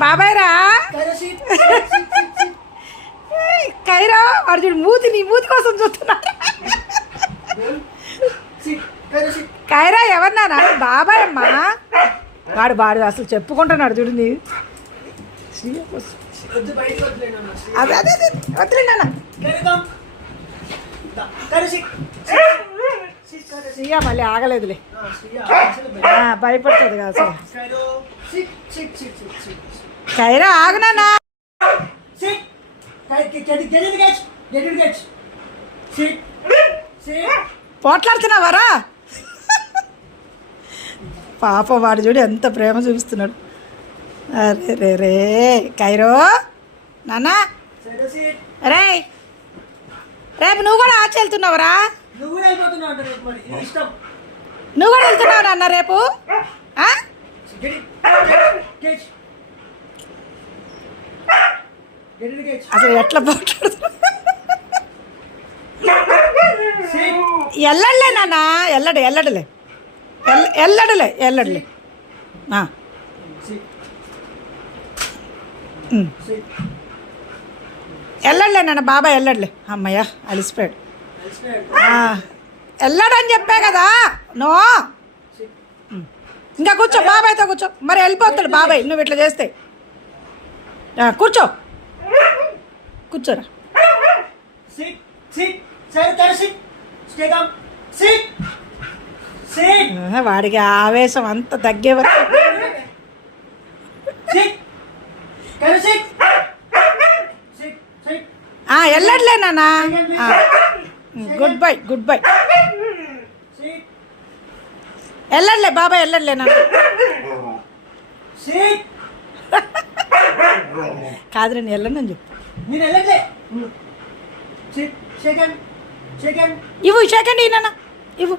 బాబాయ్ రా కైరా వాడు చూడు మూతి నీ మూతి కోసం చూస్తున్నా కైరా ఎవరినారా బాబాయ్ అమ్మా వాడు వాడు అసలు చెప్పుకుంటున్నాడు చూడండి అదే అదే అదే వదిలేనా శ్రీయా మళ్ళీ ఆగలేదులే భయపడుతుంది కదా అసలు కైరా ఆగనా పోట్లాడుతున్నావారా పాప వాడు చూడు ఎంత ప్రేమ చూపిస్తున్నాడు అరే రే రే కైరో నాన్న రే రేపు నువ్వు కూడా ఆచి వెళ్తున్నావురా నువ్వు కూడా వెళ్తున్నావు నాన్న రేపు అసలు ఎట్లా పోట్లాడుతున్నా ఎల్లడులే నాన్న ఎల్లడులే ఎల్లడులే ఎల్లడులే నాన్న బాబాయ్ ఎల్లడులే అమ్మయ్య అలిసిపోయాడు వెళ్ళాడని చెప్పా కదా నో ఇంకా కూర్చో బాబాయ్తో కూర్చో మరి వెళ్ళిపోతాడు బాబాయ్ నువ్వు ఇట్లా చేస్తే కూర్చో కూర్చోరా వాడికి ఆవేశం అంత తగ్గే వరకు వెళ్ళట్లే నాన్న గుడ్ బై వెళ్ళట్లే బాబాయ్ వెళ్ళట్లే నాన్న కాదు నేను వెళ్ళను చెప్పు ఇవ్వు సెకండ్ నాన్న ఇవ్వు